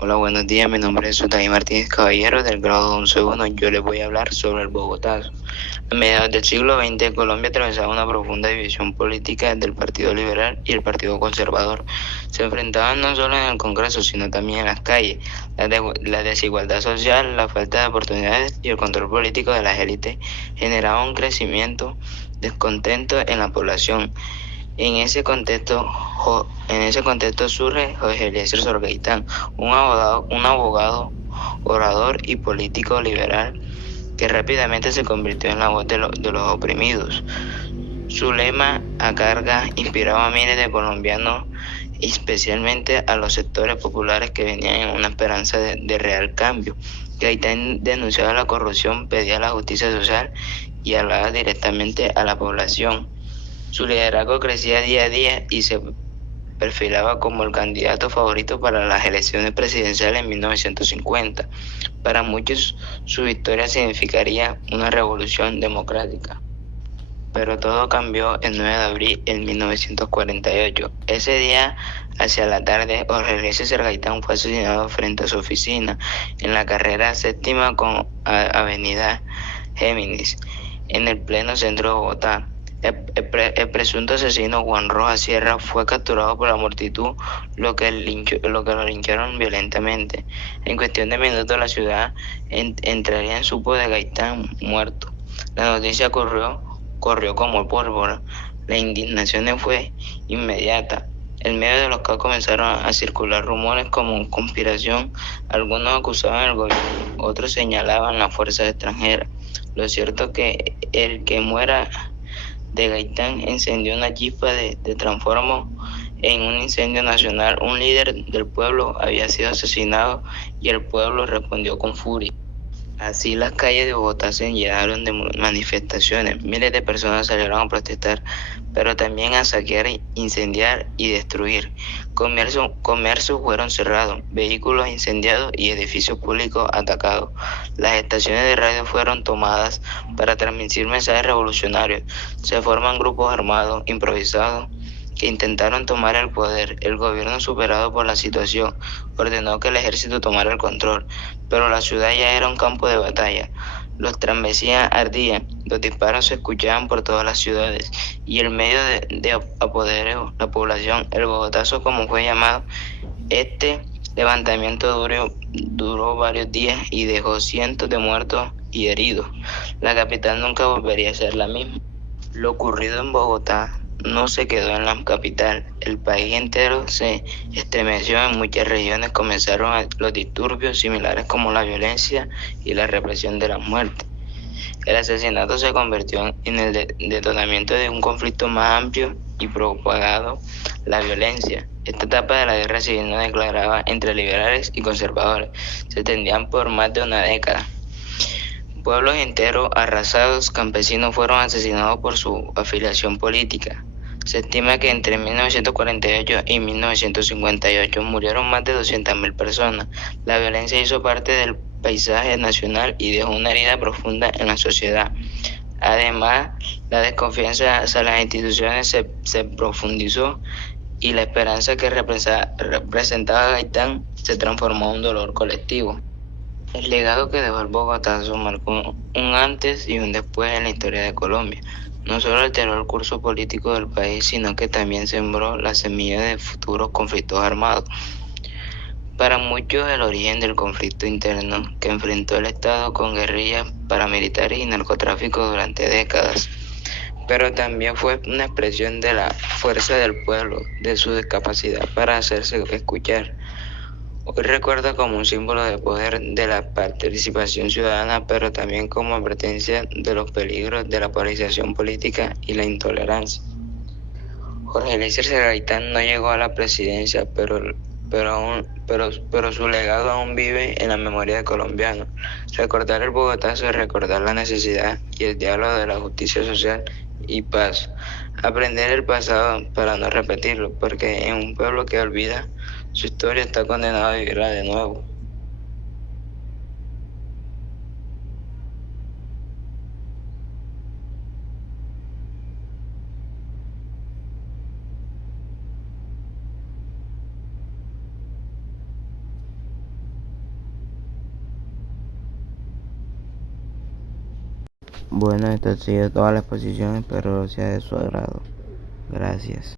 Hola, buenos días. Mi nombre es Sutaí Martínez Caballero del grado 11.1. Yo les voy a hablar sobre el Bogotazo. A mediados del siglo XX, Colombia atravesaba una profunda división política entre el Partido Liberal y el Partido Conservador. Se enfrentaban no solo en el Congreso, sino también en las calles. La desigualdad social, la falta de oportunidades y el control político de las élites generaban un crecimiento descontento en la población. En ese contexto surge Jorge Eliezer Gaitán, un abogado, orador y político liberal que rápidamente se convirtió en la voz de los oprimidos. Su lema a carga inspiraba a miles de colombianos, especialmente a los sectores populares que venían en una esperanza de real cambio. Gaitán denunciaba la corrupción, pedía la justicia social y hablaba directamente a la población. Su liderazgo crecía día a día y se perfilaba como el candidato favorito para las elecciones presidenciales en 1950. Para muchos, su victoria significaría una revolución democrática. Pero todo cambió el 9 de abril de 1948. Ese día, hacia la tarde, Jorge Luis Gaitán fue asesinado frente a su oficina en la carrera séptima con Avenida Géminis, en el pleno centro de Bogotá. El presunto asesino Juan Rojas Sierra fue capturado por la multitud, lo que lo lincharon violentamente. En cuestión de minutos, la ciudad entraría en supo de Gaitán muerto. La noticia corrió como pólvora. La indignación fue inmediata. En medio de los caos comenzaron a circular rumores como conspiración. Algunos acusaban al gobierno, otros señalaban las fuerzas extranjeras. Lo cierto es que el que muera de Gaitán encendió una chispa de transformo en un incendio nacional. Un líder del pueblo había sido asesinado y el pueblo respondió con furia. Así las calles de Bogotá se llenaron de manifestaciones. Miles de personas salieron a protestar, pero también a saquear, incendiar y destruir. Comercios fueron cerrados, vehículos incendiados y edificios públicos atacados. Las estaciones de radio fueron tomadas para transmitir mensajes revolucionarios. Se forman grupos armados improvisados que intentaron tomar el poder. El gobierno, superado por la situación, ordenó que el ejército tomara el control, pero la ciudad ya era un campo de batalla. Los tranvías ardían, los disparos se escuchaban por todas las ciudades y en medio de apoderó la población. El Bogotazo, como fue llamado, este levantamiento duró varios días y dejó cientos de muertos y heridos. La capital nunca volvería a ser la misma. Lo ocurrido en Bogotá no se quedó en la capital. El país entero se estremeció. En muchas regiones comenzaron los disturbios similares como la violencia y la represión de las muertes. El asesinato se convirtió en el detonamiento de un conflicto más amplio y propagado la violencia. Esta etapa de la guerra civil no declaraba entre liberales y conservadores. Se extendían por más de una década. Pueblos enteros arrasados, campesinos fueron asesinados por su afiliación política. Se estima que entre 1948 y 1958 murieron más de 200.000 personas. La violencia hizo parte del paisaje nacional y dejó una herida profunda en la sociedad. Además, la desconfianza hacia las instituciones se profundizó y la esperanza que representaba Gaitán se transformó en un dolor colectivo. El legado que dejó el Bogotazo marcó un antes y un después en la historia de Colombia. No solo alteró el curso político del país, sino que también sembró la semilla de futuros conflictos armados. Para muchos, el origen del conflicto interno que enfrentó el Estado con guerrillas paramilitares y narcotráfico durante décadas, pero también fue una expresión de la fuerza del pueblo, de su discapacidad para hacerse escuchar. Hoy recuerda como un símbolo de poder de la participación ciudadana, pero también como advertencia de los peligros de la polarización política y la intolerancia. Jorge Eliezer Gaitán no llegó a la presidencia, pero su legado aún vive en la memoria de colombianos. Recordar el Bogotazo es recordar la necesidad y el diálogo de la justicia social y paz. Aprender el pasado para no repetirlo, porque en un pueblo que olvida su historia está condenado a vivirla de nuevo. Bueno, esto ha sido toda la exposición, espero sea de su agrado. Gracias.